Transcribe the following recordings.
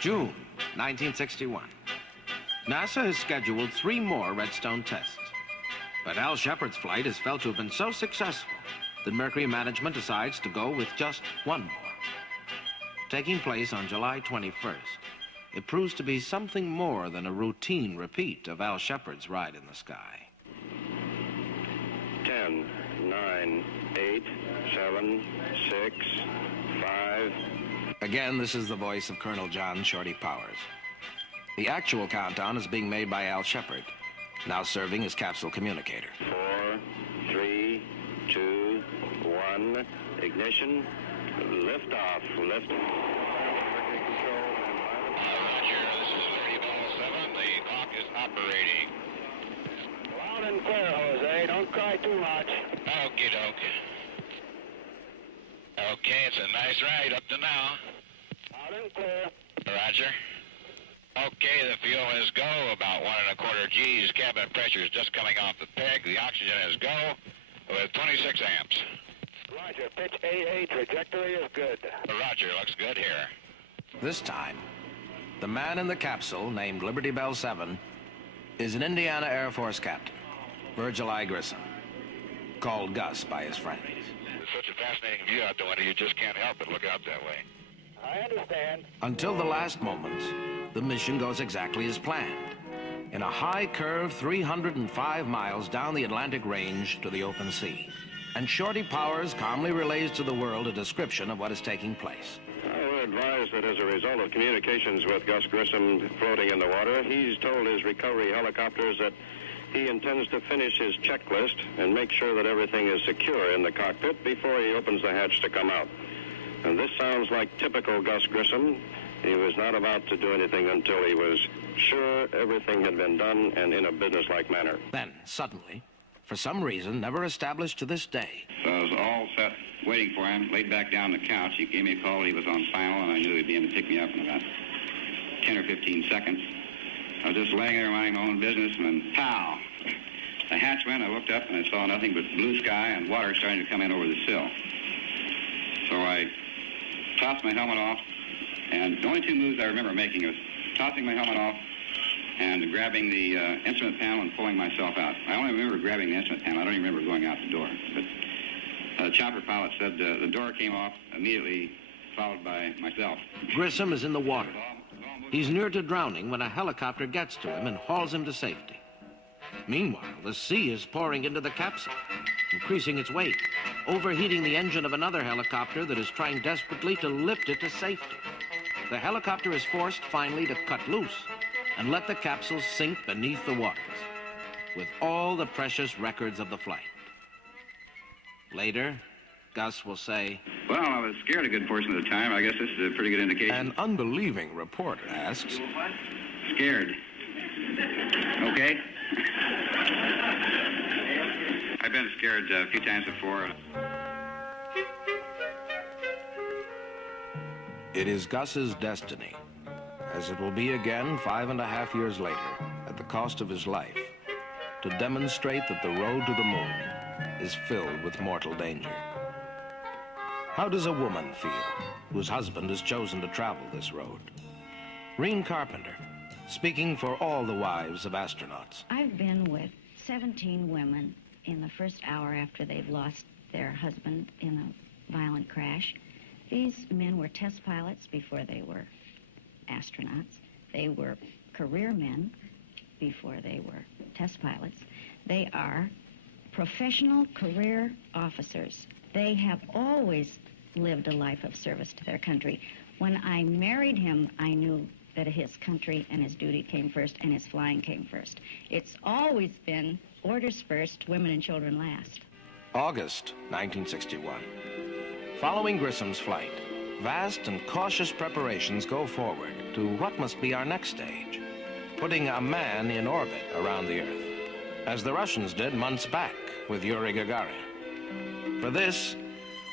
June 1961. NASA has scheduled 3 more Redstone tests. But Al Shepard's flight is felt to have been so successful that Mercury management decides to go with just 1 more. Taking place on July 21st, it proves to be something more than a routine repeat of Al Shepard's ride in the sky. 10, 9, 8, 7, 6, 5. Again, this is the voice of Colonel John Shorty Powers. The actual countdown is being made by Al Shepard, now serving as capsule communicator. 4, 3, 2, 1. Ignition. Lift off. Lift. Roger, this is Liberty Bell 7. The clock is operating. Loud and clear, Jose. Don't cry too much. Okie doke. Okay, it's a nice ride up to now. Loud and clear. Roger. Okay, the fuel is go, about 1 1/4 G's. Cabin pressure is just coming off the peg. The oxygen is go with 26 amps. Roger, pitch AA, trajectory is good. Roger, looks good here. This time, the man in the capsule, named Liberty Bell 7, is an Indiana Air Force captain, Virgil I. Grissom, called Gus by his friends. It's such a fascinating view out the window, you just can't help but look out that way. I understand. Until the last moments, the mission goes exactly as planned. In a high curve 305 miles down the Atlantic Range to the open sea. And Shorty Powers calmly relays to the world a description of what is taking place. I will advise that as a result of communications with Gus Grissom floating in the water, he's told his recovery helicopters that he intends to finish his checklist and make sure that everything is secure in the cockpit before he opens the hatch to come out. And this sounds like typical Gus Grissom. He was not about to do anything until he was sure everything had been done and in a businesslike manner. Then, suddenly, for some reason never established to this day. So I was all set, waiting for him, laid back down on the couch. He gave me a call. He was on final, and I knew he'd be in to pick me up in about 10 or 15 seconds. I was just laying there minding my own business, and then, pow! The hatch went. I looked up, and I saw nothing but blue sky and water starting to come in over the sill. So I tossed my helmet off, and the only 2 moves I remember making was tossing my helmet off and grabbing the instrument panel and pulling myself out. I only remember grabbing the instrument panel. I don't even remember going out the door. But the chopper pilot said the door came off immediately, followed by myself. Grissom is in the water. He's near to drowning when a helicopter gets to him and hauls him to safety. Meanwhile, the sea is pouring into the capsule, increasing its weight, overheating the engine of another helicopter that is trying desperately to lift it to safety. The helicopter is forced finally to cut loose and let the capsule sink beneath the waters, with all the precious records of the flight. Later, Gus will say, "Well, I was scared a good portion of the time. I guess this is a pretty good indication." An unbelieving reporter asks, "Scared. Okay." I've been scared a few times before. It is Gus's destiny, as it will be again 5.5 years later, at the cost of his life, to demonstrate that the road to the moon is filled with mortal danger. How does a woman feel whose husband has chosen to travel this road? Reen Carpenter, speaking for all the wives of astronauts. I've been with 17 women in the first hour after they've lost their husband in a violent crash. These men were test pilots before they were astronauts. They were career men before they were test pilots. They are professional career officers. They have always lived a life of service to their country. When I married him, I knew that his country and his duty came first and his flying came first. It's always been orders first, women and children last. August 1961. Following Grissom's flight, vast and cautious preparations go forward to what must be our next stage, putting a man in orbit around the Earth, as the Russians did months back with Yuri Gagarin. For this,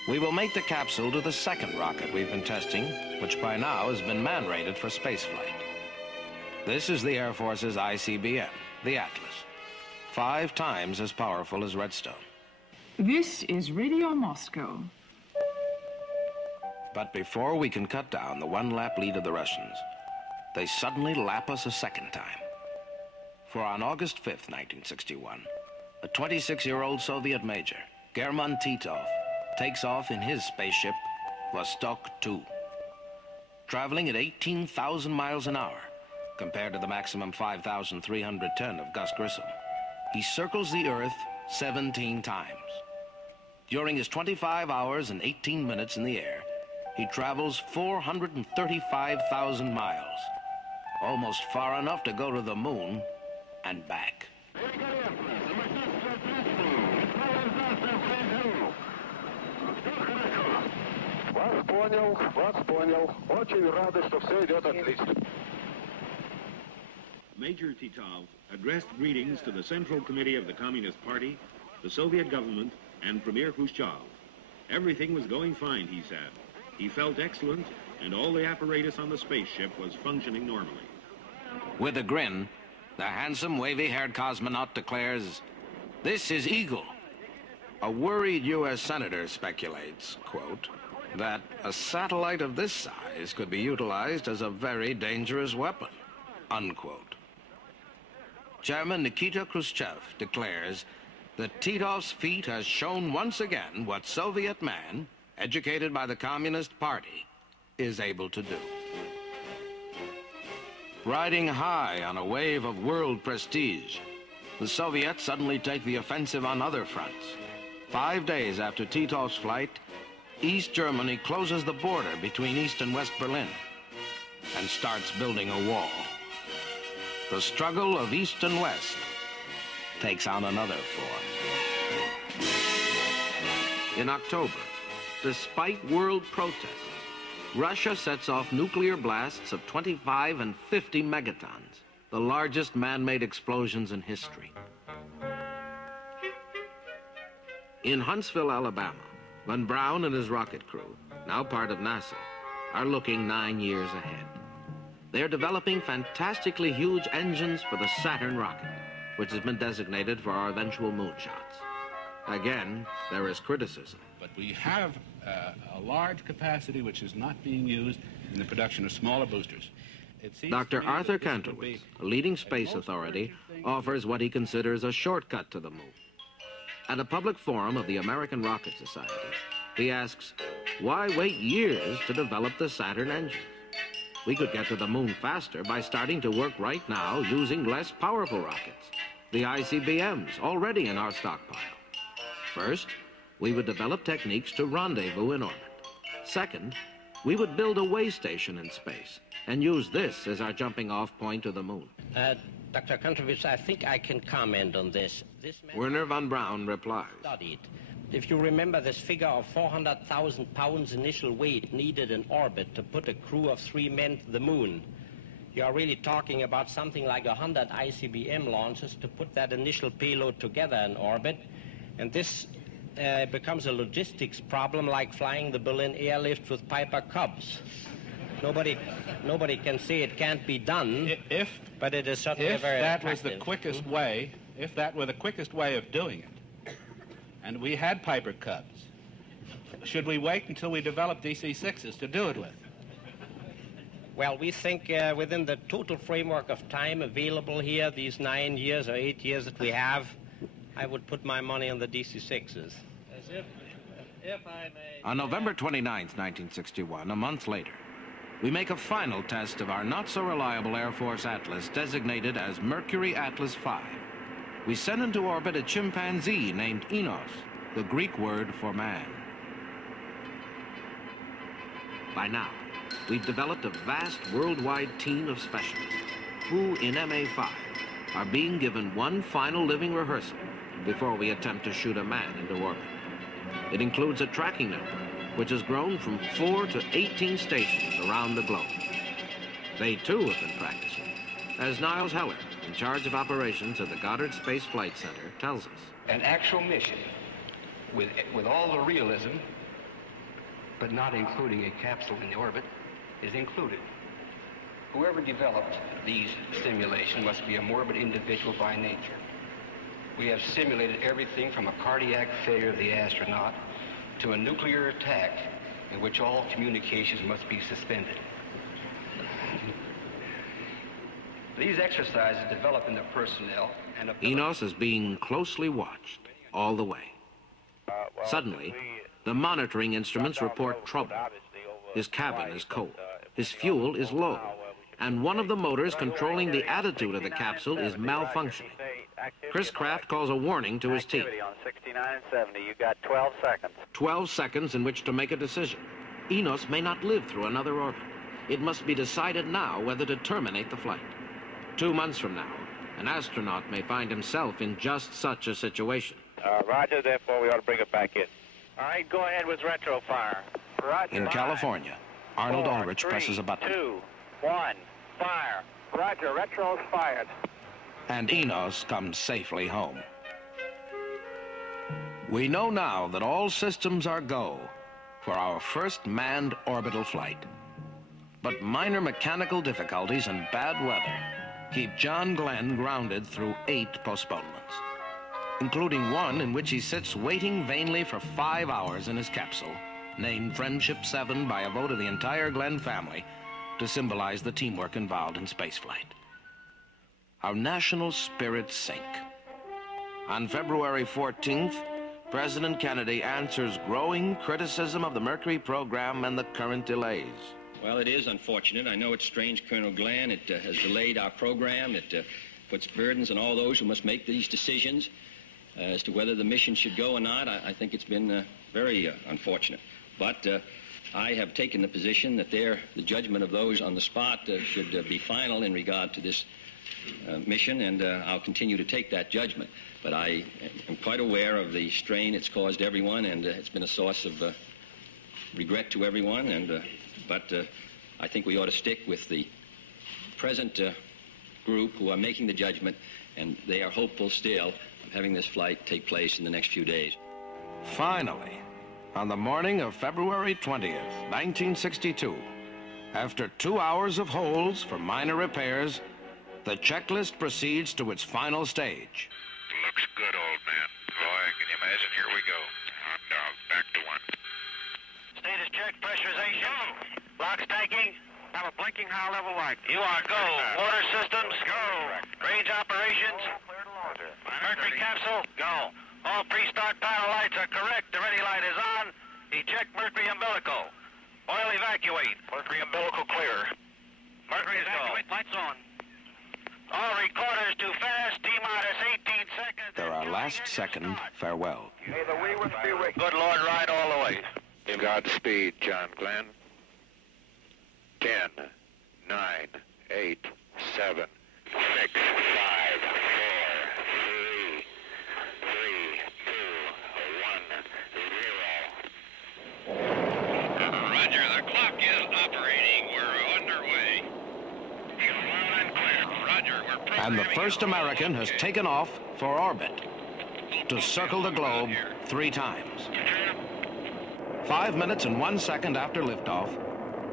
we will make the capsule to the second rocket we've been testing, which by now has been man-rated for spaceflight. This is the Air Force's ICBM, the Atlas, 5 times as powerful as Redstone. This is Radio Moscow. But before we can cut down the 1-lap lead of the Russians, they suddenly lap us a second time. For on August 5th, 1961, a 26-year-old Soviet major, German Titov, takes off in his spaceship, Vostok 2. Traveling at 18,000 miles an hour, compared to the maximum 5,310 of Gus Grissom, he circles the Earth 17 times. During his 25 hours and 18 minutes in the air, he travels 435,000 miles, almost far enough to go to the moon and back. Вас понял. Очень рады, что все идет отлично. Major Titov addressed greetings to the Central Committee of the Communist Party, the Soviet government, and Premier Khrushchev. Everything was going fine, he said. He felt excellent, and all the apparatus on the spaceship was functioning normally. With a grin, the handsome, wavy-haired cosmonaut declares, "This is Eagle." A worried U.S. senator speculates, quote, that a satellite of this size could be utilized as a very dangerous weapon, unquote. Chairman Nikita Khrushchev declares that Titov's feat has shown once again what Soviet man, educated by the Communist Party, is able to do. Riding high on a wave of world prestige, the Soviets suddenly take the offensive on other fronts. 5 days after Titov's flight, East Germany closes the border between East and West Berlin and starts building a wall. The struggle of East and West takes on another form. In October, despite world protests, Russia sets off nuclear blasts of 25 and 50 megatons, the largest man-made explosions in history. In Huntsville, Alabama, Von Braun and his rocket crew, now part of NASA, are looking 9 years ahead. They're developing fantastically huge engines for the Saturn rocket, which has been designated for our eventual moonshots. Again, there is criticism. But we have a large capacity which is not being used in the production of smaller boosters. Dr. Arthur Kantorowicz, a leading space authority, offers what he considers a shortcut to the moon. At a public forum of the American Rocket Society, he asks, why wait years to develop the Saturn engines? We could get to the moon faster by starting to work right now using less powerful rockets, the ICBMs already in our stockpile. First, we would develop techniques to rendezvous in orbit. Second, we would build a way station in space and use this as our jumping-off point to the moon. Dr. Kantorowicz, I think I can comment on this. Werner von Braun replies. Studied. If you remember this figure of 400,000 pounds initial weight needed in orbit to put a crew of 3 men to the moon, you are really talking about something like 100 ICBM launches to put that initial payload together in orbit, and this becomes a logistics problem like flying the Berlin airlift with Piper Cubs. Nobody can say it can't be done, but it is certainly very attractive. Was the quickest way, if that were the quickest way of doing it, and we had Piper Cubs, should we wait until we develop DC-6s to do it with? Well, we think within the total framework of time available here, these 9 years or 8 years that we have, I would put my money on the DC-6s. If I may... On November 29th, 1961, a month later, we make a final test of our not-so-reliable Air Force Atlas designated as Mercury Atlas V. We send into orbit a chimpanzee named Enos, the Greek word for man. By now, we've developed a vast worldwide team of specialists who, in MA5, are being given one final living rehearsal before we attempt to shoot a man into orbit. It includes a tracking network, which has grown from 4 to 18 stations around the globe. They, too, have been practicing, as Niles Heller, in charge of operations at the Goddard Space Flight Center, tells us. An actual mission with all the realism, but not including a capsule in the orbit, is included. Whoever developed these simulations must be a morbid individual by nature. We have simulated everything from a cardiac failure of the astronaut to a nuclear attack in which all communications must be suspended. These exercises develop in the personnel and Enos is being closely watched all the way. Suddenly, the monitoring instruments report trouble. His cabin is cold, his fuel is low, and one of the motors controlling the attitude of the capsule is malfunctioning. Chris Kraft calls a warning to his team. On 69 and 70, you've got 12 seconds. 12 seconds in which to make a decision. Enos may not live through another orbit. It must be decided now whether to terminate the flight. 2 months from now, an astronaut may find himself in just such a situation. Roger, therefore we ought to bring it back in. All right, go ahead with retro fire. Roger. In California, Arnold Ulrich presses a button. 2, 1, fire. Roger, retro's fired. And Enos comes safely home. We know now that all systems are go for our first manned orbital flight. But minor mechanical difficulties and bad weather keep John Glenn grounded through 8 postponements, including one in which he sits waiting vainly for 5 hours in his capsule, named Friendship 7 by a vote of the entire Glenn family to symbolize the teamwork involved in spaceflight. Our national spirits sink. On February 14th, President Kennedy answers growing criticism of the Mercury program and the current delays. Well, it is unfortunate. I know it's strange, Colonel Glenn. It has delayed our program. It puts burdens on all those who must make these decisions as to whether the mission should go or not. I think it's been very unfortunate. But I have taken the position that the judgment of those on the spot should be final in regard to this mission, and I'll continue to take that judgment. But I am quite aware of the strain it's caused everyone, and it's been a source of regret to everyone. But I think we ought to stick with the present group who are making the judgment, and they are hopeful still of having this flight take place in the next few days. Finally, on the morning of February 20th, 1962, after 2 hours of holds for minor repairs, the checklist proceeds to its final stage. Looks good, old man. Boy, can you imagine? Here we go. Hot dog, back to 1. Status check, pressurization. Locks taking. Have a blinking high level light. You are go. Water systems, go. Range operations. Mercury capsule, go. All pre-start panel lights are correct. The ready light is on. Eject Mercury umbilical. Oil evacuate. Mercury umbilical clear. Mercury evacuate. Lights on. All recorders too fast. T-minus 18 seconds. They're our last-second farewell. May the wee ones be with. Good Lord, ride all the way. Godspeed, John Glenn. 10, 9, 8, 7, 6, 5, 4, 3, 2, 1, 0. Roger, the clock is operating. We're underway. Roger, we're And the first American has taken off for orbit to circle the globe 3 times. 5 minutes and 1 second after liftoff,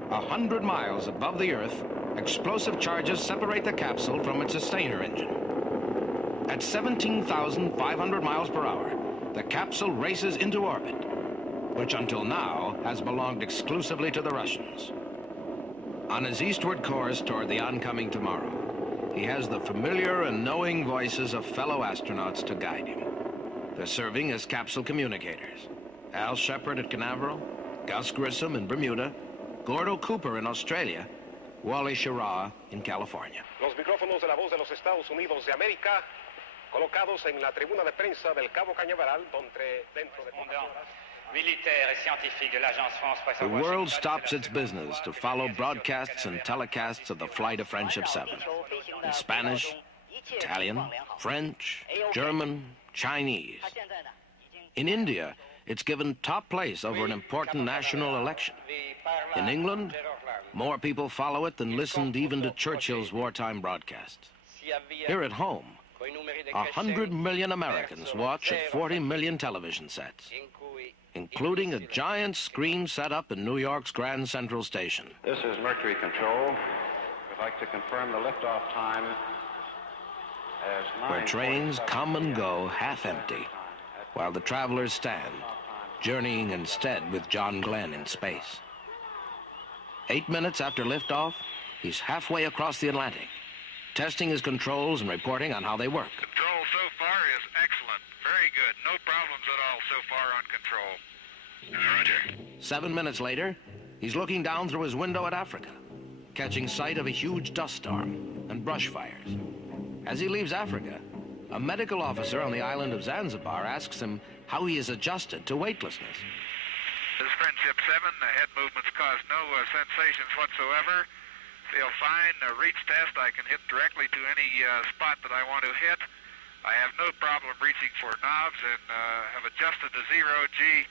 100 miles above the Earth, explosive charges separate the capsule from its sustainer engine. At 17,500 miles per hour, the capsule races into orbit, which until now has belonged exclusively to the Russians. On his eastward course toward the oncoming tomorrow, he has the familiar and knowing voices of fellow astronauts to guide him. They're serving as capsule communicators. Al Shepard at Canaveral, Gus Grissom in Bermuda, Gordo Cooper in Australia, Wally Schirra in California. Los micrófonos de la voz de los Estados Unidos de América, colocados en la tribuna de prensa del Cabo Cañaveral, donde dentro de pocas horas... The world stops its business to follow broadcasts and telecasts of the flight of Friendship 7 in Spanish, Italian, French, German, Chinese. In India, it's given top place over an important national election. In England, more people follow it than listened even to Churchill's wartime broadcasts. Here at home, 100 million Americans watch at 40 million television sets, including a giant screen set up in New York's Grand Central Station. This is Mercury Control. We'd like to confirm the liftoff time as where trains come and go half empty, while the travelers stand, journeying instead with John Glenn in space. 8 minutes after liftoff, he's halfway across the Atlantic. testing his controls and reporting on how they work. Control so far is excellent. Very good. No problems at all so far on control. Roger. 7 minutes later, he's looking down through his window at Africa, catching sight of a huge dust storm and brush fires. As he leaves Africa, a medical officer on the island of Zanzibar asks him how he is adjusted to weightlessness. This is Friendship 7. The head movements cause no sensations whatsoever. Feel fine. Reach test, I can hit directly to any spot that I want to hit. I have no problem reaching for knobs and have adjusted to zero G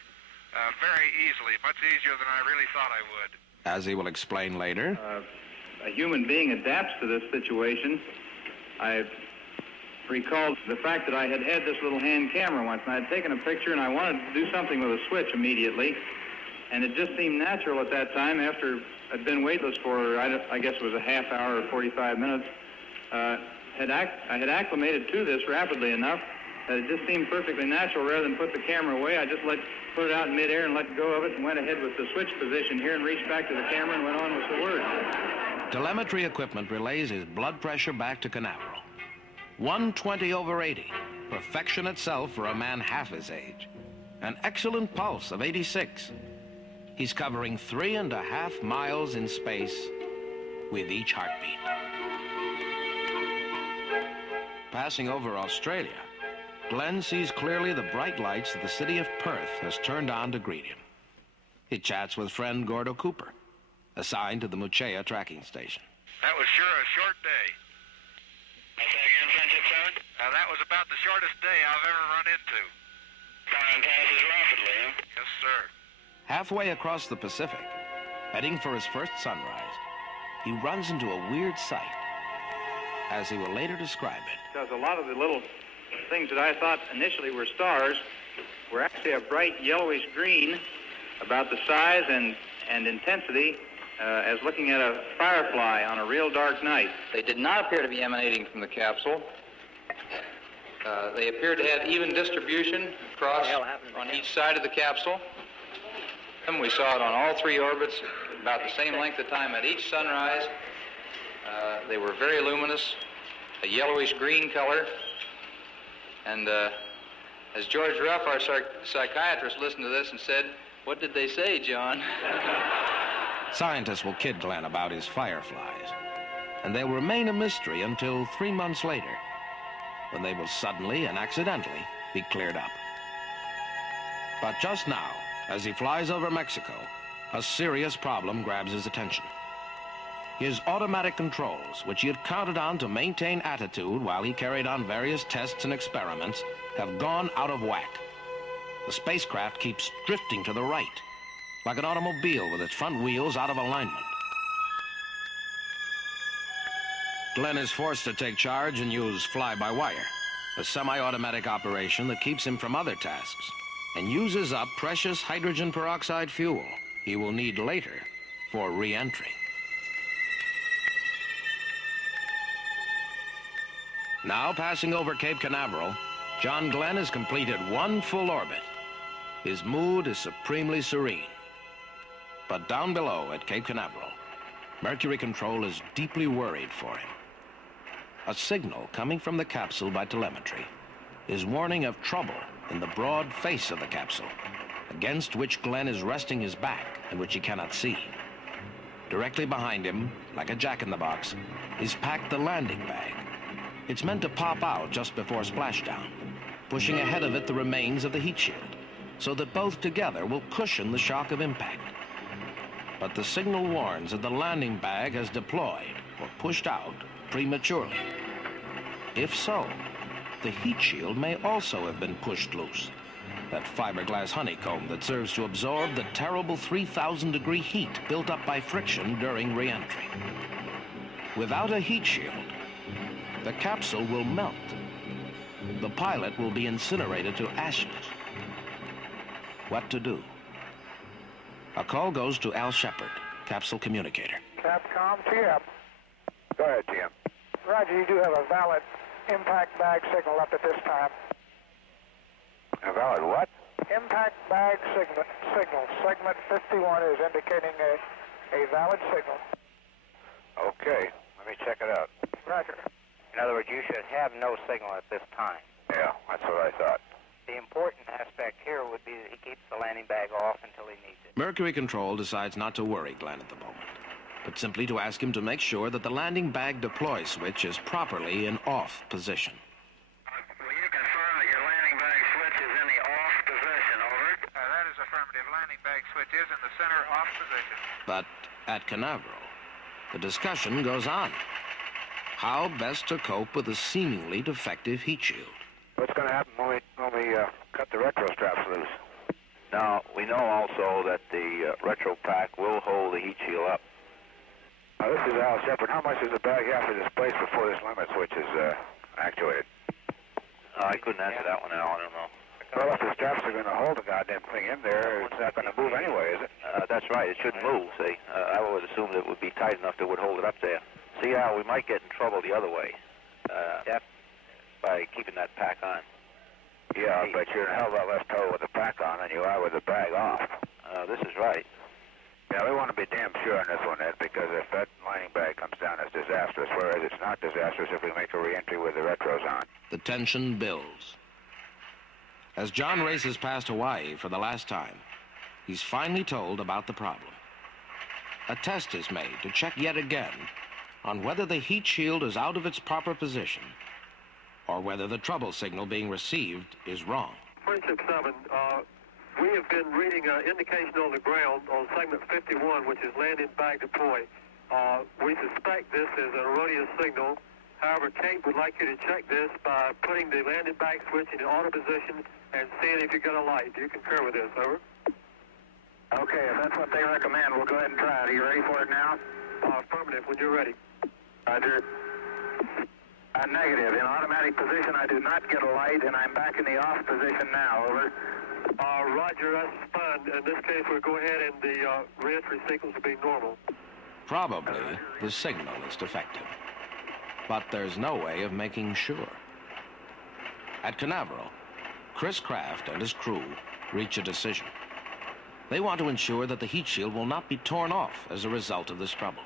very easily, much easier than I really thought I would. As he will explain later, a human being adapts to this situation. I recalled the fact that I had this little hand camera once, and I had taken a picture, and I wanted to do something with a switch immediately, and it just seemed natural at that time. After I'd been weightless for, I guess it was a half hour or 45 minutes, I had acclimated to this rapidly enough that it just seemed perfectly natural. Rather than put the camera away, I just put it out in midair and let go of it and went ahead with the switch position here and reached back to the camera and went on with the word. Telemetry equipment relays his blood pressure back to Canaveral. 120/80, perfection itself for a man half his age. An excellent pulse of 86. He's covering 3.5 miles in space with each heartbeat. Passing over Australia, Glenn sees clearly the bright lights that the city of Perth has turned on to greet him. He chats with friend Gordo Cooper, assigned to the Muchea tracking station. That was sure a short day. Say again, Friendship 7? That was about the shortest day I've ever run into. Time passes rapidly, huh? Yes, sir. Halfway across the Pacific, heading for his first sunrise, he runs into a weird sight, as he will later describe it. Because a lot of the little things that I thought initially were stars were actually a bright yellowish green, about the size and intensity as looking at a firefly on a real dark night. They did not appear to be emanating from the capsule. They appeared to have even distribution across on each side of the capsule. And we saw it on all three orbits, about the same length of time at each sunrise. They were very luminous, a yellowish green color. And as George Ruff, our psychiatrist, listened to this and said, "What did they say, John?" Scientists will kid Glenn about his fireflies, and they will remain a mystery until 3 months later, when they will suddenly and accidentally be cleared up. But just now, as he flies over Mexico, a serious problem grabs his attention. His automatic controls, which he had counted on to maintain attitude while he carried on various tests and experiments, have gone out of whack. The spacecraft keeps drifting to the right, like an automobile with its front wheels out of alignment. Glenn is forced to take charge and use fly-by-wire, a semi-automatic operation that keeps him from other tasks and uses up precious hydrogen peroxide fuel he will need later for re-entry. Now passing over Cape Canaveral, John Glenn has completed one full orbit. His mood is supremely serene. But down below at Cape Canaveral, Mercury Control is deeply worried for him. A signal coming from the capsule by telemetry is warning of trouble in the broad face of the capsule, against which Glenn is resting his back and which he cannot see. Directly behind him, like a jack-in-the-box, is packed the landing bag. It's meant to pop out just before splashdown, pushing ahead of it the remains of the heat shield, so that both together will cushion the shock of impact. But the signal warns that the landing bag has deployed or pushed out prematurely. If so, the heat shield may also have been pushed loose, that fiberglass honeycomb that serves to absorb the terrible 3,000-degree heat built up by friction during re-entry. Without a heat shield, the capsule will melt. The pilot will be incinerated to ashes. What to do? A call goes to Al Shepard, capsule communicator. Capcom, TM. Go ahead, TM. Roger, you do have a valid impact bag signal up at this time. A valid what? Impact bag signal. Segment 51 is indicating a valid signal. Okay, let me check it out. Roger. In other words, you should have no signal at this time. Yeah, that's what I thought. The important aspect here would be that he keeps the landing bag off until he needs it. Mercury Control decides not to worry Glenn at the moment, but simply to ask him to make sure that the landing bag deploy switch is properly in off position. Will you confirm that your landing bag switch is in the off position, over? That is affirmative. Landing bag switch is in the center off position. But at Canaveral, the discussion goes on. How best to cope with a seemingly defective heat shield? What's going to happen when we cut the retro straps loose? Now, we know also that the retro pack will hold the heat shield up. This is Al Shepard. How much does the bag have to displace before this limit switch is actuated? I couldn't answer that one, Al. I don't know. Well, if the straps are going to hold the goddamn thing in there, it's not going to move anyway, is it? That's right. It shouldn't move, see. I would assume that it would be tight enough that it would hold it up there. See, Al, we might get in trouble the other way. By keeping that pack on. Yeah, but you're in a hell of a lot less trouble with the pack on than you are with the bag off. This is right. Yeah, we want to be damn sure on this one, Ed, because if that lining bag comes down, it's disastrous, whereas it's not disastrous if we make a re-entry with the retros on. The tension builds. As John races past Hawaii for the last time, he's finally told about the problem. A test is made to check yet again on whether the heat shield is out of its proper position or whether the trouble signal being received is wrong. Friendship 7, we have been reading indication on the ground on segment 51, which is landing bag deploy. We suspect this is an erroneous signal. However, Kate would like you to check this by putting the landing bag switch in the auto position and seeing if you get a light. Do you concur with this, over? Okay, if that's what they recommend, we'll go ahead and try it. Are you ready for it now? Affirmative, when you're ready. Roger. Negative. In automatic position, I do not get a light, and I'm back in the off position now. Over. Roger, that's fine. In this case, we'll go ahead and the re-entry sequence will be normal. Probably the signal is defective, but there's no way of making sure. At Canaveral, Chris Kraft and his crew reach a decision. They want to ensure that the heat shield will not be torn off as a result of this trouble.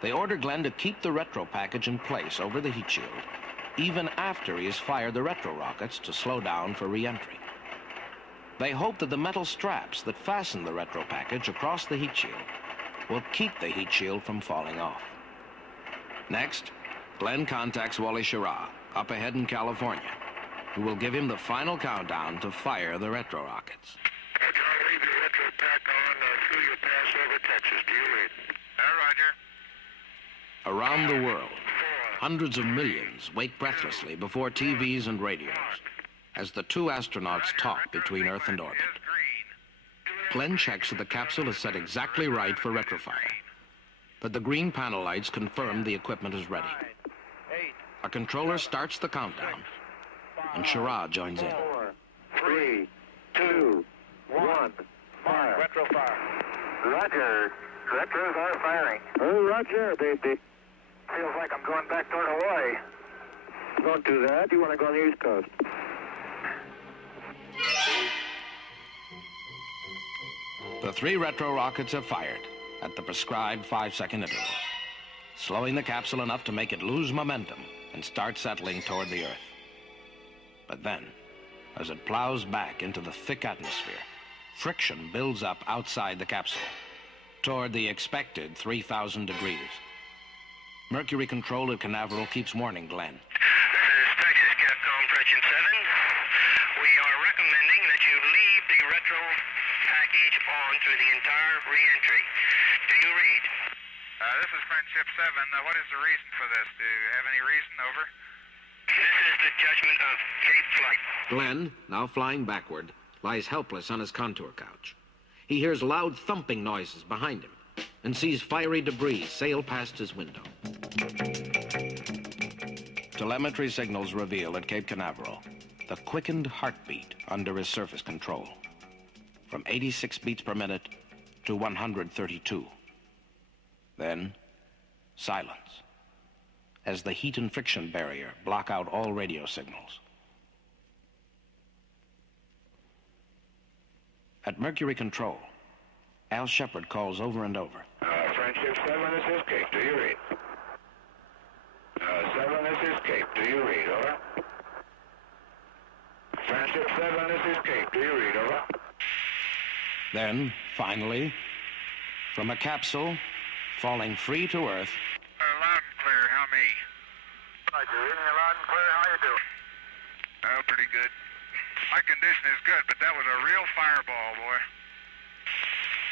They order Glenn to keep the retro package in place over the heat shield, even after he has fired the retro rockets to slow down for re-entry. They hope that the metal straps that fasten the retro package across the heat shield will keep the heat shield from falling off. Next, Glenn contacts Wally Schirra, up ahead in California, who will give him the final countdown to fire the retro rockets. I'll leave your retro pack on through your pass over Texas. Do you read? Roger. Around the world, hundreds of millions wait breathlessly before TVs and radios as the two astronauts talk between Earth and orbit. Glenn checks that the capsule is set exactly right for retrofire, but the green panel lights confirm the equipment is ready. A controller starts the countdown, and Schirra joins in. 4, 3, 2, 1, fire. Retro fire. Roger. Retros are firing. Oh, Roger, baby. Feels like I'm going back toward Hawaii. Don't do that. You want to go on the East Coast. The 3 retro rockets have fired at the prescribed 5-second intervals, slowing the capsule enough to make it lose momentum and start settling toward the Earth. But then, as it plows back into the thick atmosphere, friction builds up outside the capsule, toward the expected 3,000 degrees. Mercury Control at Canaveral keeps warning Glenn. This is Texas Capcom Friction 7. We are recommending that you leave the retro package on through the entire re-entry. Do you read? This is Friendship 7. What is the reason for this? Do you have any reason, over? This is the judgment of Cape Flight. Glenn, now flying backward, lies helpless on his contour couch. He hears loud thumping noises behind him and sees fiery debris sail past his window. Telemetry signals reveal at Cape Canaveral the quickened heartbeat under his surface control, from 86 beats per minute to 132. Then, silence, as the heat and friction barrier block out all radio signals. At Mercury Control, Al Shepard calls over and over. Friendship 7, this is Cape. Do you read? 7, this is Cape. Do you read? Over. Friendship 7, this is Cape. Do you read? Over. Then, finally, from a capsule falling free to Earth. Loud and clear. How me? Roger. Reading you loud and clear. How you doing? Oh, pretty good. My condition is good, but that was a real fireball, boy.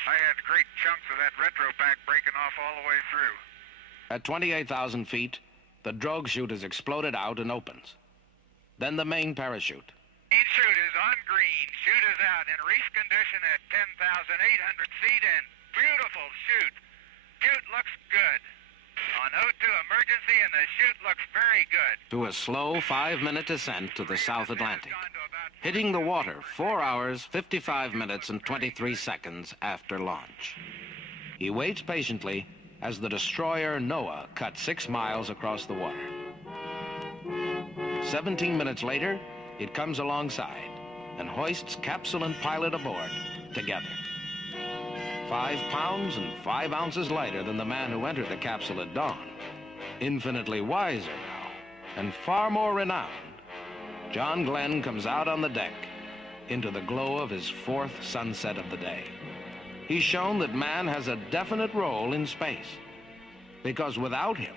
I had great chunks of that retro pack breaking off all the way through. At 28,000 feet, the drogue chute is exploded out and opens. Then the main parachute. Main chute is on green. Chute is out in reef condition at 10,800 feet and beautiful chute. Chute looks good. On O2 emergency and the chute looks very good. To a slow 5-minute descent to the South Atlantic, hitting the water 4 hours, 55 minutes, and 23 seconds after launch. He waits patiently as the destroyer Noah cuts 6 miles across the water. 17 minutes later, it comes alongside and hoists capsule and pilot aboard together. 5 pounds and 5 ounces lighter than the man who entered the capsule at dawn. Infinitely wiser now, and far more renowned, John Glenn comes out on the deck into the glow of his 4th sunset of the day. He's shown that man has a definite role in space, because without him,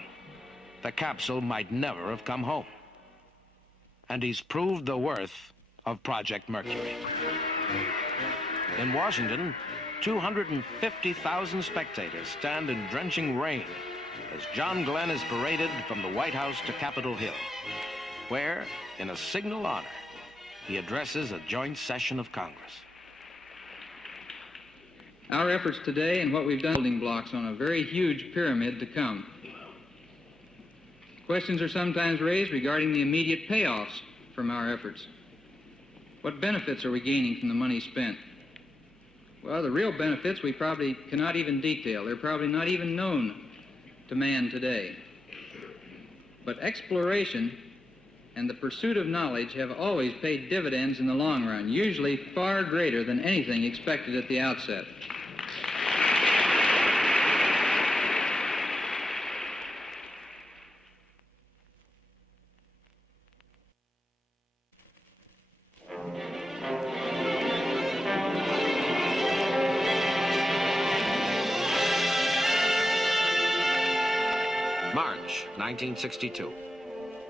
the capsule might never have come home. And he's proved the worth of Project Mercury. In Washington, 250,000 spectators stand in drenching rain as John Glenn is paraded from the White House to Capitol Hill, where, in a signal honor, he addresses a joint session of Congress. Our efforts today and what we've done building blocks on a very huge pyramid to come. Questions are sometimes raised regarding the immediate payoffs from our efforts. What benefits are we gaining from the money spent? Well, the real benefits we probably cannot even detail. They're probably not even known to man today. But exploration and the pursuit of knowledge have always paid dividends in the long run, usually far greater than anything expected at the outset. March 1962.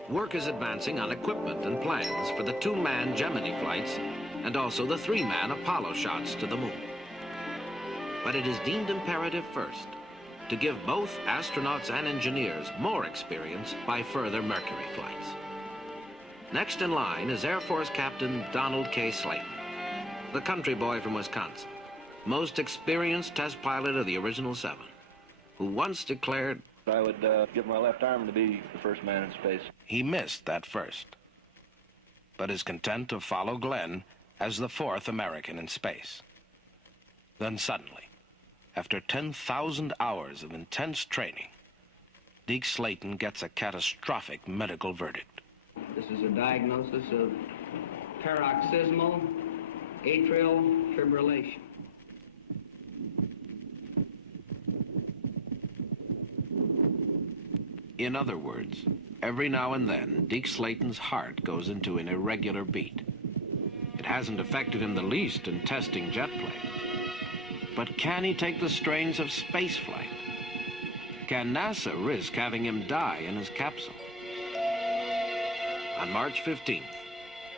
Work is advancing on equipment and plans for the 2-man Gemini flights and also the 3-man Apollo shots to the moon. But it is deemed imperative first to give both astronauts and engineers more experience by further Mercury flights. Next in line is Air Force Captain Donald K. Slayton, the country boy from Wisconsin, most experienced test pilot of the original 7, who once declared, I would give my left arm to be the first man in space. He missed that first, but is content to follow Glenn as the 4th American in space. Then suddenly, after 10,000 hours of intense training, Deke Slayton gets a catastrophic medical verdict. This is a diagnosis of paroxysmal atrial fibrillation. In other words, every now and then, Deke Slayton's heart goes into an irregular beat. It hasn't affected him the least in testing jet plane. But can he take the strains of spaceflight? Can NASA risk having him die in his capsule? On March 15th,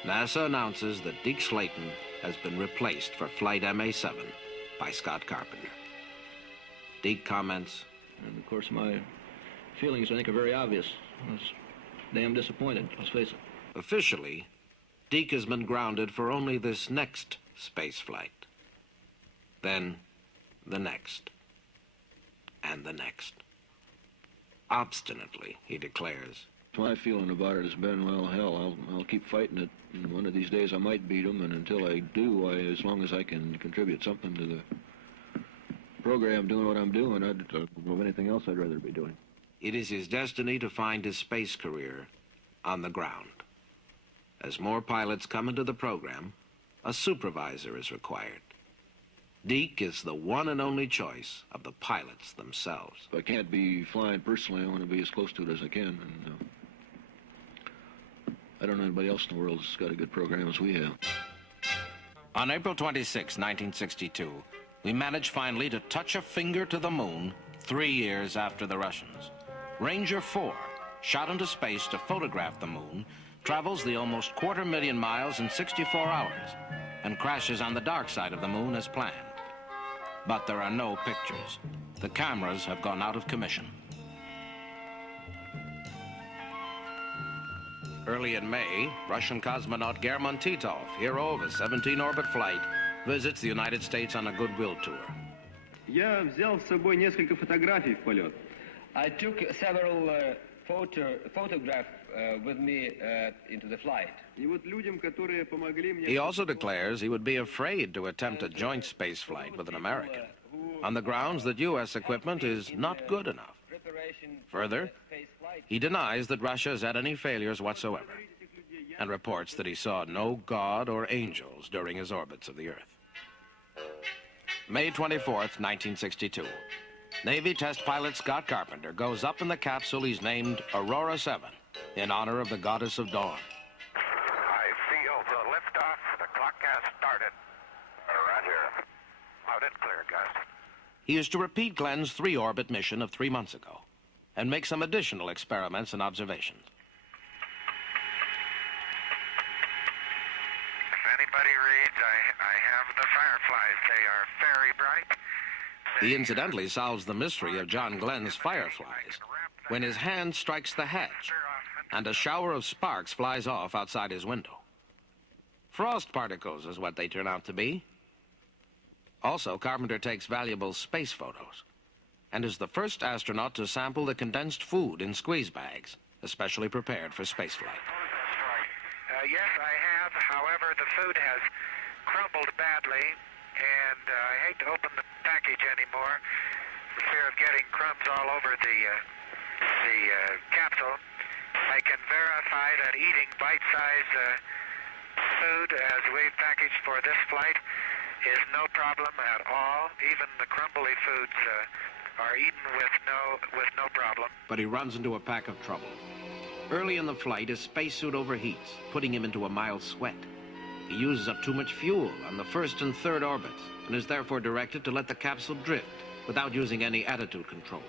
NASA announces that Deke Slayton has been replaced for Flight MA7 by Scott Carpenter. Deke comments, And of course, my feelings, I think, are very obvious. I was damn disappointed, let's face it. Officially, Deke has been grounded for only this next space flight. Then, the next. And the next. Obstinately, he declares. My feeling about it has been, well, hell, I'll keep fighting it. And one of these days I might beat them, and until I do, as long as I can contribute something to the program doing what I'm doing, of anything else I'd rather be doing. It is his destiny to find his space career on the ground. As more pilots come into the program, a supervisor is required. Deke is the one and only choice of the pilots themselves. If I can't be flying personally, I want to be as close to it as I can. And I don't know anybody else in the world that's got a good program as we have. On April 26, 1962, we managed finally to touch a finger to the moon 3 years after the Russians. Ranger 4, shot into space to photograph the moon, travels the almost 250,000 miles in 64 hours and crashes on the dark side of the moon as planned. But there are no pictures. The cameras have gone out of commission. Early in May, Russian cosmonaut German Titov, hero of a 17-orbit flight, visits the United States on a goodwill tour. Я взял с собой несколько фотографий в полет. I took several photographs with me into the flight. И вот людям, которые помогли мне... He also declares he would be afraid to attempt a joint space flight with an American, on the grounds that U.S. equipment is not good enough. Further, he denies that Russia has had any failures whatsoever, and reports that he saw no God or angels during his orbits of the Earth. May 24th, 1962. Navy test pilot Scott Carpenter goes up in the capsule he's named Aurora 7 in honor of the goddess of dawn. I feel the liftoff. The clock has started. Roger. Loud and clear, Gus. He is to repeat Glenn's 3-orbit mission of 3 months ago and make some additional experiments and observations. If anybody reads, I have the fireflies. They are very bright. He incidentally solves the mystery of John Glenn's fireflies when his hand strikes the hatch and a shower of sparks flies off outside his window. Frost particles is what they turn out to be. Also, Carpenter takes valuable space photos and is the first astronaut to sample the condensed food in squeeze bags, especially prepared for spaceflight. Yes, I have. However, the food has crumbled badly, and I hate to open the package anymore for fear of getting crumbs all over the capsule. I can verify that eating bite-sized food as we've packaged for this flight is no problem at all. Even the crumbly foods are eaten with no problem. But he runs into a pack of trouble. Early in the flight, his spacesuit overheats, putting him into a mild sweat. He uses up too much fuel on the 1st and 3rd orbits and is therefore directed to let the capsule drift without using any attitude controls.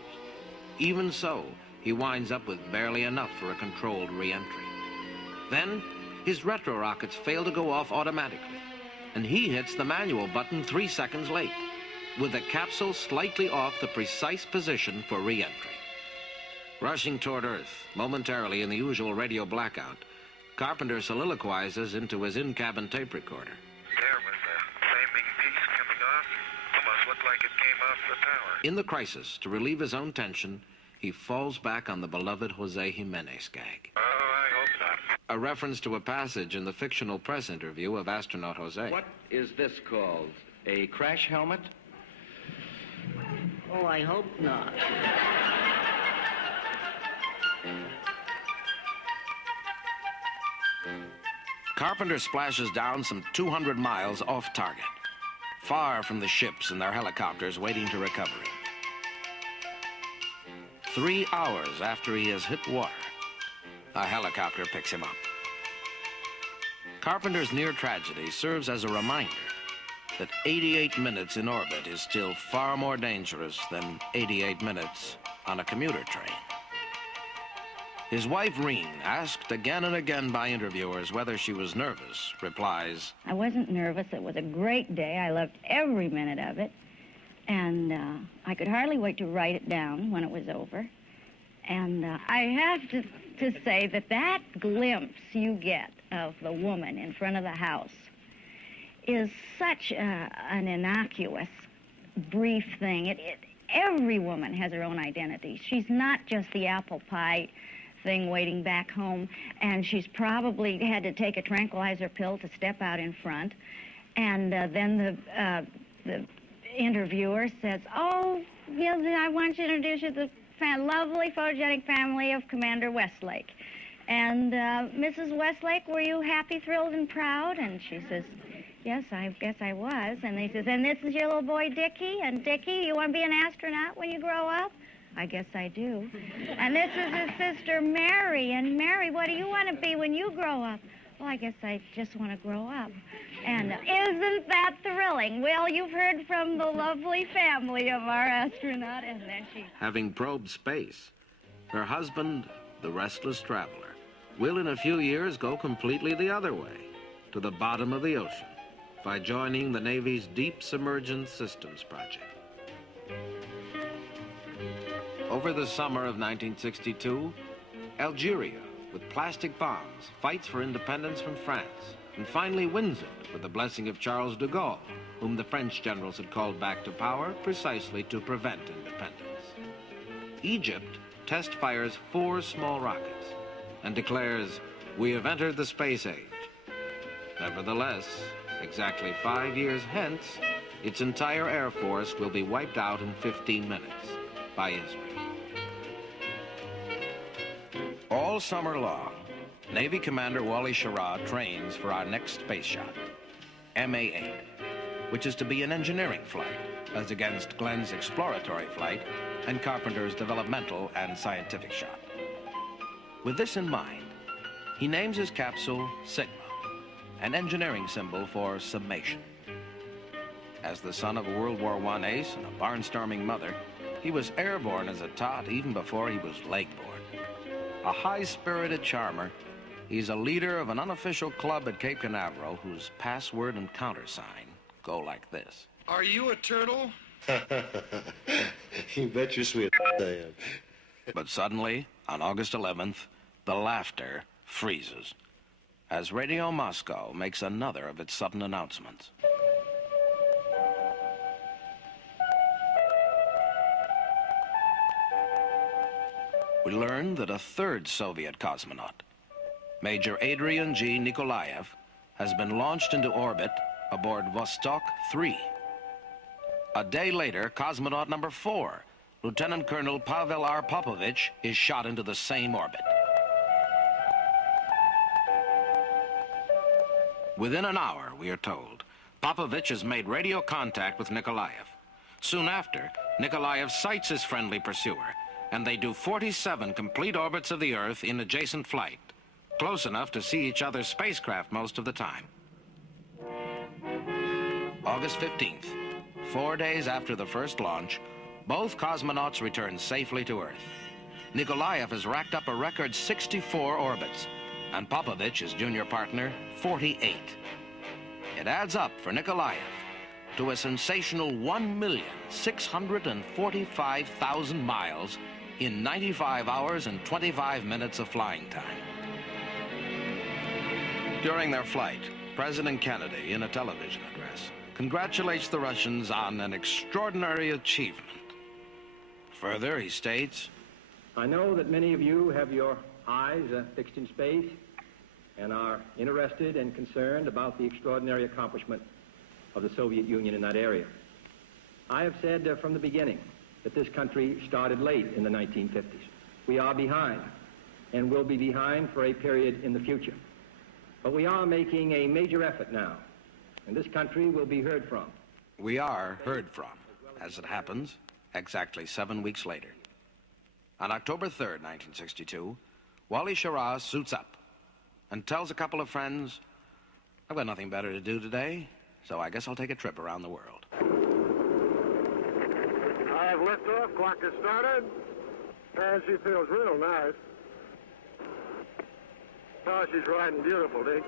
Even so, he winds up with barely enough for a controlled re-entry. Then, his retro rockets fail to go off automatically, and he hits the manual button 3 seconds late, with the capsule slightly off the precise position for re-entry. Rushing toward Earth, momentarily in the usual radio blackout, Carpenter soliloquizes into his in-cabin tape recorder. There was the flaming piece coming off. Almost looked like it came off the tower. In the crisis, to relieve his own tension, he falls back on the beloved Jose Jimenez gag. Oh, I hope not. A reference to a passage in the fictional press interview of astronaut Jose. What is this called? A crash helmet? Oh, I hope not. Carpenter splashes down some 200 miles off target, far from the ships and their helicopters waiting to recover him. 3 hours after he has hit water, a helicopter picks him up. Carpenter's near tragedy serves as a reminder that 88 minutes in orbit is still far more dangerous than 88 minutes on a commuter train. His wife, Reen, asked again and again by interviewers whether she was nervous, replies, I wasn't nervous. It was a great day. I loved every minute of it. And I could hardly wait to write it down when it was over. And I have to say that that glimpse you get of the woman in front of the house is such an innocuous, brief thing. Every woman has her own identity. She's not just the apple pie thing waiting back home, and she's probably had to take a tranquilizer pill to step out in front. And then the interviewer says, oh, yes, I want to introduce you to the lovely photogenic family of Commander Westlake. And Mrs. Westlake, were you happy, thrilled, and proud? And she says, Yes, I guess I was. And he says, and this is your little boy, Dickie? And Dickie, you want to be an astronaut when you grow up? I guess I do. And this is his sister, Mary. And Mary, what do you want to be when you grow up? Well, I guess I just want to grow up. And isn't that thrilling? Well, you've heard from the lovely family of our astronaut, and then she... Having probed space, her husband, the restless traveler, will in a few years go completely the other way, to the bottom of the ocean, by joining the Navy's Deep Submergence Systems project. Over the summer of 1962, Algeria, with plastic bombs, fights for independence from France, and finally wins it with the blessing of Charles de Gaulle, whom the French generals had called back to power precisely to prevent independence. Egypt test fires 4 small rockets and declares, "We have entered the space age." Nevertheless, exactly 5 years hence, its entire air force will be wiped out in 15 minutes by Israel. All summer long, Navy Commander Wally Schirra trains for our next space shot, MA-8, which is to be an engineering flight, as against Glenn's exploratory flight and Carpenter's developmental and scientific shot. With this in mind, he names his capsule Sigma, an engineering symbol for summation. As the son of a World War I ace and a barnstorming mother, he was airborne as a tot even before he was legborn. A high-spirited charmer, he's a leader of an unofficial club at Cape Canaveral whose password and countersign go like this. Are you a turtle? You bet your sweet I am. But suddenly, on August 11th, the laughter freezes as Radio Moscow makes another of its sudden announcements. We learned that a third Soviet cosmonaut, Major Adrian G. Nikolaev, has been launched into orbit aboard Vostok 3. A day later, cosmonaut number 4, Lieutenant Colonel Pavel R. Popovich, is shot into the same orbit. Within an hour, we are told, Popovich has made radio contact with Nikolaev. Soon after, Nikolaev sights his friendly pursuer, and they do 47 complete orbits of the Earth in adjacent flight, close enough to see each other's spacecraft most of the time. August 15th, 4 days after the first launch, both cosmonauts return safely to Earth. Nikolaev has racked up a record 64 orbits, and Popovich, his junior partner, 48. It adds up for Nikolaev to a sensational 1,645,000 miles in 95 hours and 25 minutes of flying time. During their flight, President Kennedy, in a television address, congratulates the Russians on an extraordinary achievement. Further, he states, I know that many of you have your eyes fixed in space and are interested and concerned about the extraordinary accomplishment of the Soviet Union in that area. I have said from the beginning that this country started late in the 1950s. We are behind and will be behind for a period in the future. But we are making a major effort now, and this country will be heard from. We are heard from, as it happens, exactly 7 weeks later. On October 3rd, 1962, Wally Schirra suits up and tells a couple of friends, I've got nothing better to do today, so I guess I'll take a trip around the world. I have liftoff, clock has started. She feels real nice. Oh, she's riding beautiful, Dick.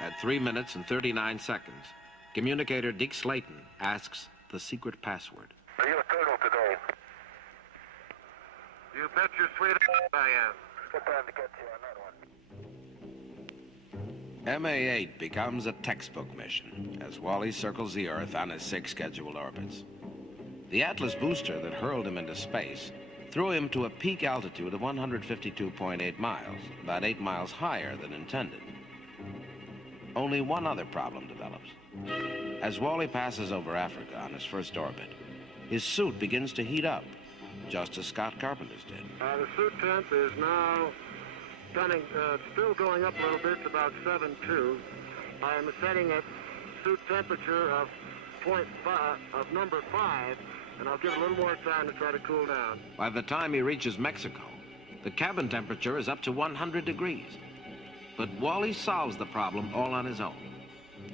At 3 minutes and 39 seconds, communicator Dick Slayton asks the secret password. Are you a turtle today? You bet your sweet I am. What time to get you on that one? MA-8 becomes a textbook mission as Wally circles the Earth on his 6 scheduled orbits. The Atlas booster that hurled him into space threw him to a peak altitude of 152.8 miles, about 8 miles higher than intended. Only one other problem develops. As Wally passes over Africa on his first orbit, his suit begins to heat up, just as Scott Carpenter's did. The suit temp is now still going up a little bit. It's about 7.2. I am setting at suit temperature of number 5, and I'll give it a little more time to try to cool down. By the time he reaches Mexico, the cabin temperature is up to 100 degrees. But Wally solves the problem all on his own.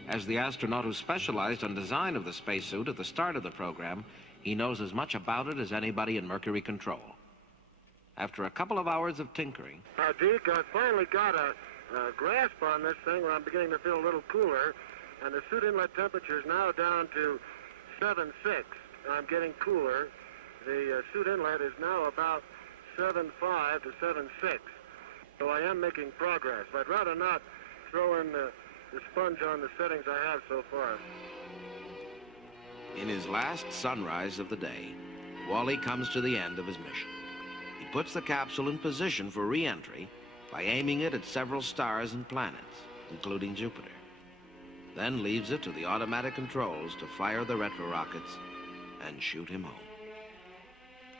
As the astronaut who specialized on design of the spacesuit at the start of the program, he knows as much about it as anybody in Mercury Control. After a couple of hours of tinkering... Now, Deke, I finally got a grasp on this thing where I'm beginning to feel a little cooler, and the suit inlet temperature is now down to 7.6, and I'm getting cooler. The suit inlet is now about 7.5 to 7.6, so I am making progress. But I'd rather not throw in the sponge on the settings I have so far. In his last sunrise of the day, Wally comes to the end of his mission. He puts the capsule in position for re-entry by aiming it at several stars and planets, including Jupiter. Then leaves it to the automatic controls to fire the retro rockets and shoot him home.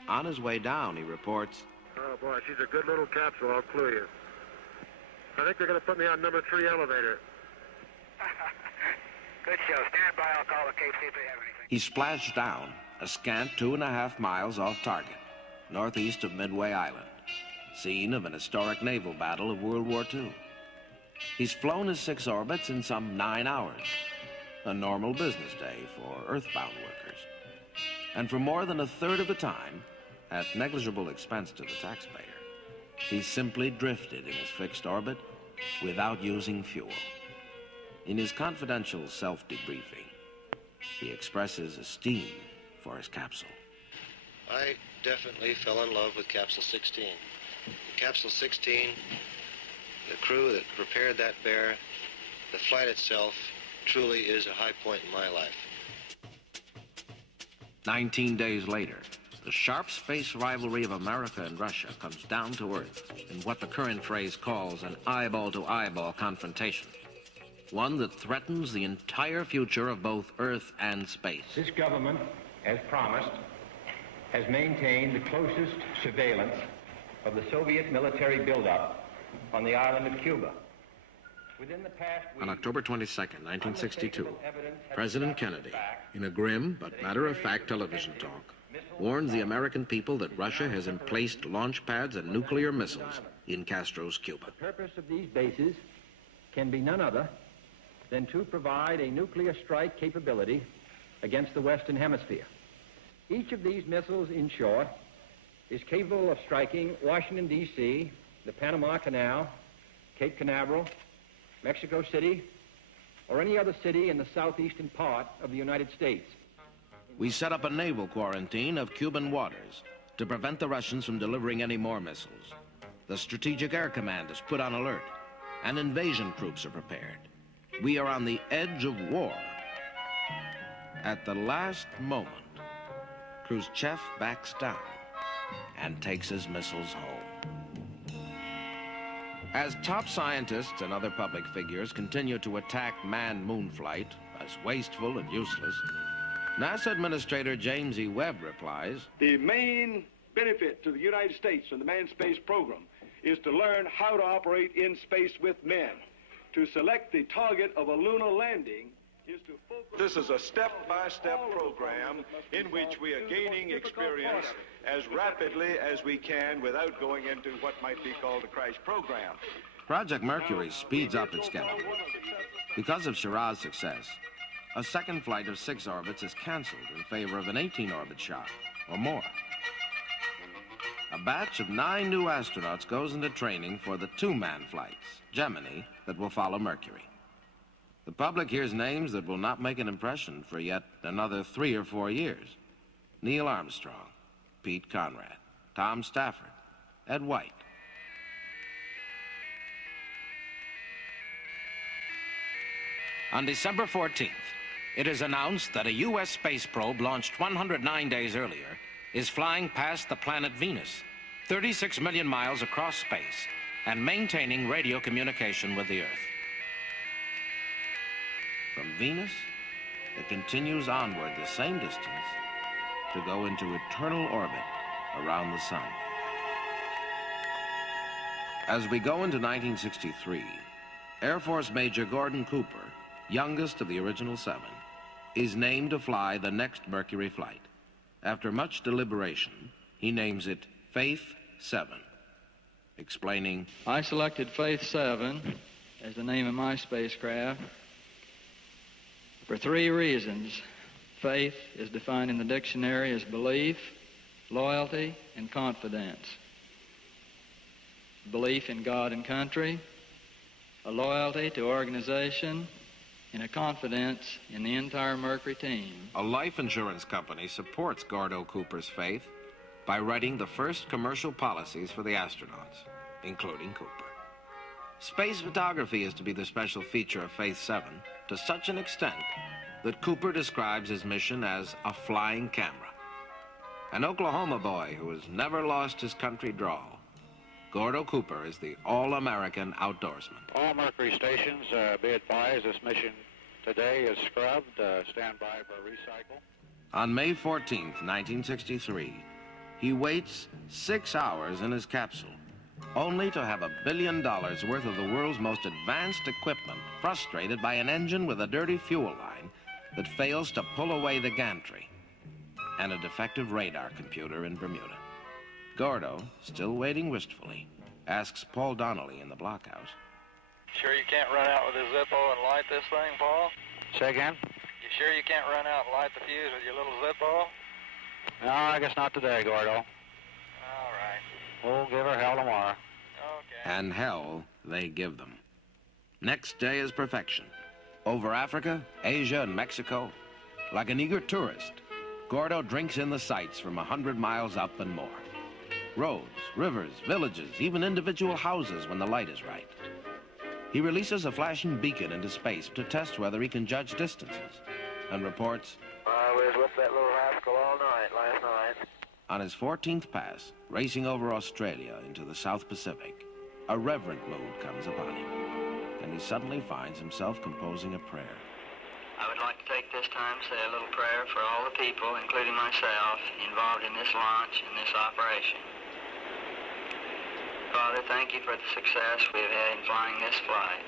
On his way down, he reports, "Oh, boy, she's a good little capsule, I'll clue you. I think they're going to put me on number 3 elevator." Good show. Stand by. I'll call the Cape, see if they have anything. He splashed down a scant 2.5 miles off target, northeast of Midway Island, scene of an historic naval battle of World War II. He's flown his 6 orbits in some 9 hours, a normal business day for earthbound workers. And for more than a third of the time, at negligible expense to the taxpayer, he simply drifted in his fixed orbit without using fuel. In his confidential self-debriefing, he expresses esteem for his capsule. I definitely fell in love with Capsule 16. Capsule 16, the crew that prepared that bear, the flight itself, truly is a high point in my life. 19 days later, the sharp space rivalry of America and Russia comes down to earth in what the current phrase calls an eyeball-to-eyeball confrontation. One that threatens the entire future of both Earth and space. This government, as promised, has maintained the closest surveillance of the Soviet military buildup on the island of Cuba. Within the past week, on October 22nd, 1962, President Kennedy, in a grim but matter-of-fact television talk, warns the American people that Russia has emplaced launch pads and nuclear missiles in Castro's Cuba. The purpose of these bases can be none other than to provide a nuclear strike capability against the Western Hemisphere. Each of these missiles, in short, is capable of striking Washington, D.C., the Panama Canal, Cape Canaveral, Mexico City, or any other city in the southeastern part of the United States. We set up a naval quarantine of Cuban waters to prevent the Russians from delivering any more missiles. The Strategic Air Command is put on alert, and invasion troops are prepared. We are on the edge of war. At the last moment, Khrushchev backs down and takes his missiles home. As top scientists and other public figures continue to attack manned moon flight as wasteful and useless, NASA Administrator James E. Webb replies, "The main benefit to the United States from the manned space program is to learn how to operate in space with men. To select the target of a lunar landing is to focus..." This is a step-by-step program in which we are gaining experience as rapidly as we can without going into what might be called a crash program. Project Mercury speeds up its schedule. Because of Shiraz's success, a second flight of 6 orbits is canceled in favor of an 18-orbit shot, or more. A batch of 9 new astronauts goes into training for the 2-man flights, Gemini, that will follow Mercury. The public hears names that will not make an impression for yet another 3 or 4 years. Neil Armstrong, Pete Conrad, Tom Stafford, Ed White. On December 14th, it is announced that a U.S. space probe launched 109 days earlier is flying past the planet Venus, 36 million miles across space, and maintaining radio communication with the Earth. From Venus, it continues onward the same distance to go into eternal orbit around the sun. As we go into 1963, Air Force Major Gordon Cooper, youngest of the original 7, is named to fly the next Mercury flight. After much deliberation, he names it Faith 7, explaining, I selected Faith 7 as the name of my spacecraft for 3 reasons. Faith is defined in the dictionary as belief, loyalty, and confidence. Belief in God and country, a loyalty to organization, and a confidence in the entire Mercury team. A life insurance company supports Gordo Cooper's faith by writing the first commercial policies for the astronauts, including Cooper. Space photography is to be the special feature of Faith 7 to such an extent that Cooper describes his mission as a flying camera. An Oklahoma boy who has never lost his country drawl, Gordo Cooper is the all-American outdoorsman. All Mercury stations, be advised, this mission today is scrubbed. Stand by for recycle. On May 14th, 1963, he waits 6 hours in his capsule, only to have $1 billion worth of the world's most advanced equipment frustrated by an engine with a dirty fuel line that fails to pull away the gantry, and a defective radar computer in Bermuda. Gordo, still waiting wistfully, asks Paul Donnelly in the blockhouse. Sure you can't run out with a Zippo and light this thing, Paul? Say again? You sure you can't run out and light the fuse with your little Zippo? No, I guess not today, Gordo. All right. We'll give her hell tomorrow. Okay. And hell they give them. Next day is perfection. Over Africa, Asia, and Mexico, like an eager tourist, Gordo drinks in the sights from 100 miles up and more. Roads, rivers, villages, even individual houses when the light is right. He releases a flashing beacon into space to test whether he can judge distances, and reports, I was with that little rascal all night last night. On his 14th pass, racing over Australia into the South Pacific, a reverent mood comes upon him, and he suddenly finds himself composing a prayer. I would like to take this time to say a little prayer for all the people, including myself, involved in this launch and this operation. Father, thank you for the success we have had in flying this flight.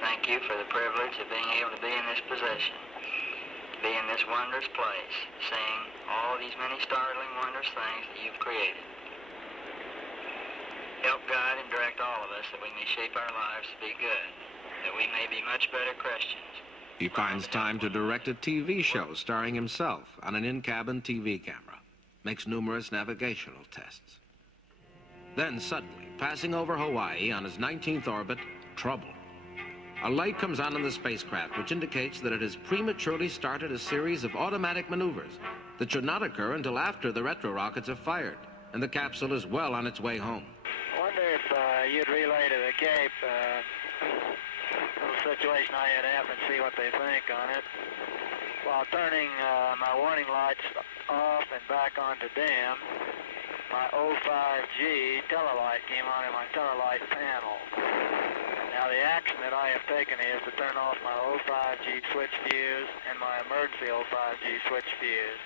Thank you for the privilege of being able to be in this position, to be in this wondrous place, seeing all these many startling, wondrous things that you've created. Help guide and direct all of us that we may shape our lives to be good, that we may be much better Christians. He finds time to direct a TV show starring himself on an in-cabin TV camera, makes numerous navigational tests. Then suddenly, passing over Hawaii on his 19th orbit, trouble. A light comes on in the spacecraft which indicates that it has prematurely started a series of automatic maneuvers that should not occur until after the retro rockets are fired and the capsule is well on its way home. I wonder if you'd relay to the Cape little situation I had happen, see what they think on it. While turning my warning lights off and back onto dim, my 05G telelight came on in my telelight panel. Now the action that I have taken is to turn off my 05G switch fuse and my emergency 05G switch fuse.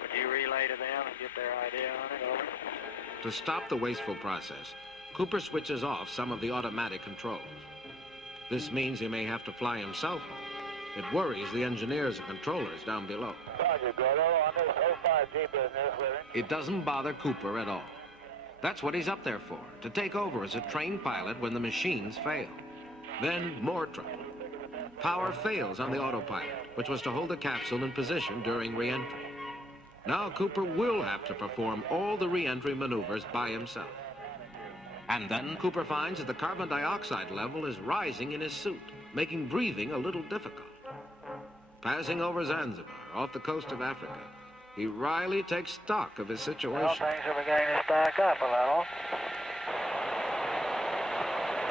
Would you relay to them and get their idea on it? Over. To stop the wasteful process, Cooper switches off some of the automatic controls. This means he may have to fly himself home. It worries the engineers and controllers down below. Roger, Gordo, on this 05G business with him. It doesn't bother Cooper at all. That's what he's up there for, to take over as a trained pilot when the machines fail. Then more trouble. Power fails on the autopilot, which was to hold the capsule in position during re-entry. Now Cooper will have to perform all the re-entry maneuvers by himself. And then Cooper finds that the carbon dioxide level is rising in his suit, making breathing a little difficult. Passing over Zanzibar, off the coast of Africa, he wryly takes stock of his situation. Well, things are beginning to stack up a little.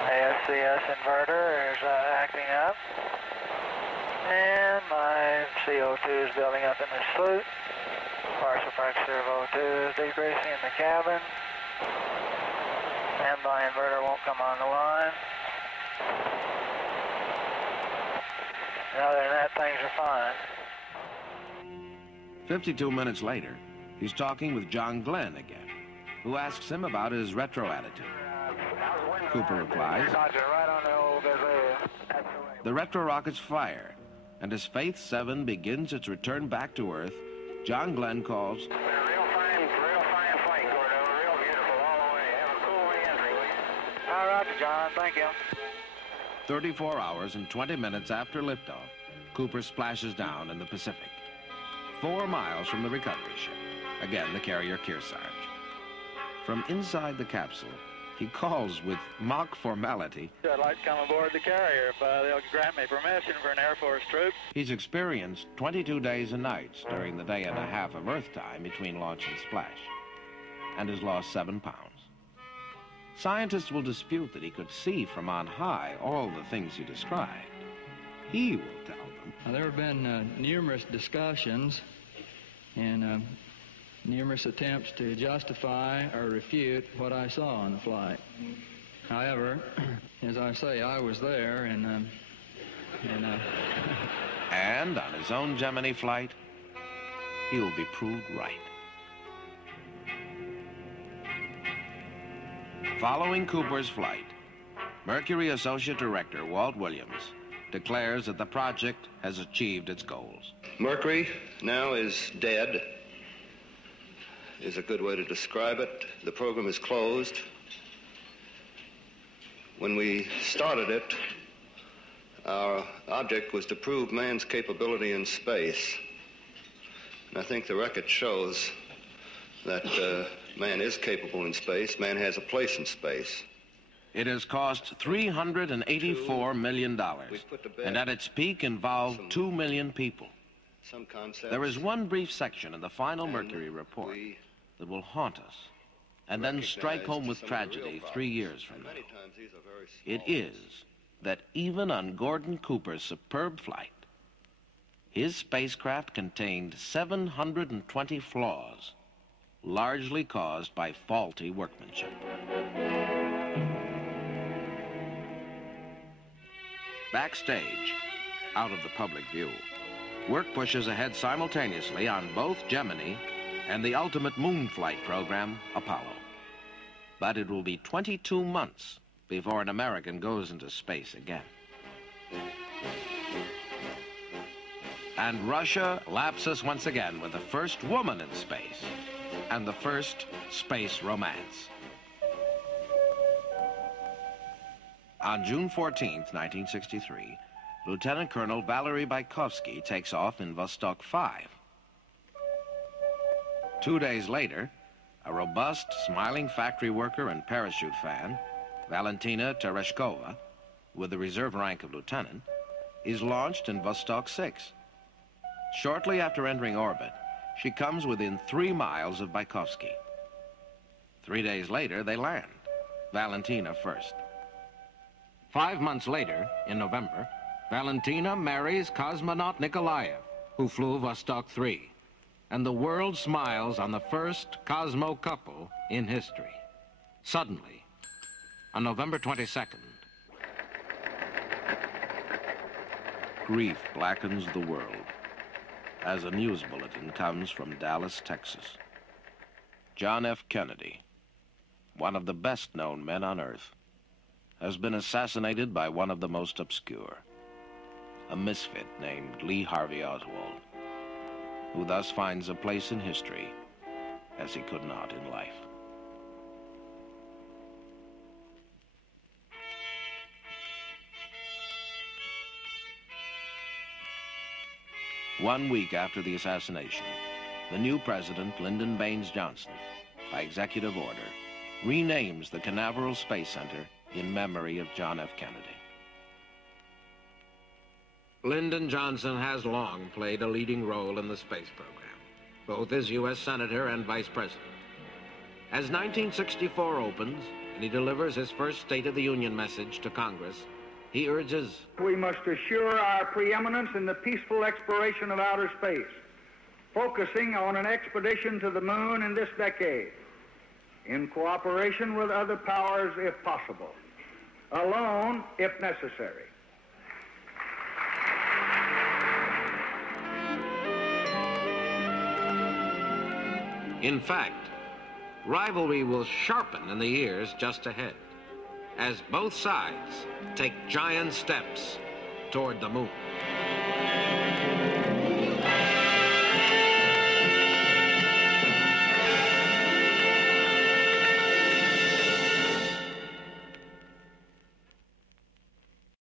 ASCS inverter is acting up. And my CO2 is building up in the suit. Partial pressure of O2 is decreasing in the cabin. And my inverter won't come on the line. Other than that, things are fine. 52 minutes later, He's talking with John Glenn again, who asks him about his retro attitude. Cooper replies, the retro rockets fire, and as Faith 7 begins its return back to Earth, John Glenn calls, Real fine flight, Gordo. Real beautiful all the way. Have a cool re-entry, will you? All right, John. Thank you. 34 hours and 20 minutes after liftoff, Cooper splashes down in the Pacific, 4 miles from the recovery ship. Again, the carrier Kearsarge. From inside the capsule, he calls with mock formality. I'd like to come aboard the carrier if they'll grant me permission for an Air Force troop. He's experienced 22 days and nights during the day and a half of Earth time between launch and splash, and has lost 7 pounds. Scientists will dispute that he could see from on high all the things he described. He will tell them. Now, there have been numerous discussions and numerous attempts to justify or refute what I saw on the flight. However, as I say, I was there, and on his own Gemini flight, he will be proved right. Following Cooper's flight, Mercury Associate Director Walt Williams declares that the project has achieved its goals. Mercury now is dead, is a good way to describe it. The program is closed. When we started it, our object was to prove man's capability in space. And I think the record shows that man is capable in space. Man has a place in space. It has cost $384 million, and at its peak involved 2 million people. There is one brief section in the final Mercury report that will haunt us and then strike home with tragedy 3 years from now. It is that even on Gordon Cooper's superb flight, his spacecraft contained 720 flaws, largely caused by faulty workmanship. Backstage, out of the public view, work pushes ahead simultaneously on both Gemini and the ultimate moon flight program, Apollo. But it will be 22 months before an American goes into space again. And Russia laps us once again with the first woman in space and the first space romance. On June 14th, 1963, Lieutenant Colonel Valery Bykovsky takes off in Vostok 5. 2 days later, a robust, smiling factory worker and parachute fan, Valentina Tereshkova, with the reserve rank of lieutenant, is launched in Vostok 6. Shortly after entering orbit, she comes within 3 miles of Bykovsky. 3 days later, they land, Valentina first. 5 months later, in November, Valentina marries cosmonaut Nikolaev, who flew Vostok 3. And the world smiles on the first Cosmo couple in history. Suddenly, on November 22nd, grief blackens the world as a news bulletin comes from Dallas, Texas. John F. Kennedy, one of the best-known men on Earth, has been assassinated by one of the most obscure, a misfit named Lee Harvey Oswald, who thus finds a place in history as he could not in life. One week after the assassination, the new president, Lyndon Baines Johnson, by executive order, renames the Canaveral Space Center in memory of John F. Kennedy. Lyndon Johnson has long played a leading role in the space program, both as U.S. Senator and Vice President. As 1964 opens and he delivers his first State of the Union message to Congress, he urges, we must assure our preeminence in the peaceful exploration of outer space, focusing on an expedition to the moon in this decade, in cooperation with other powers if possible, alone if necessary. In fact, rivalry will sharpen in the years just ahead, as both sides take giant steps toward the moon.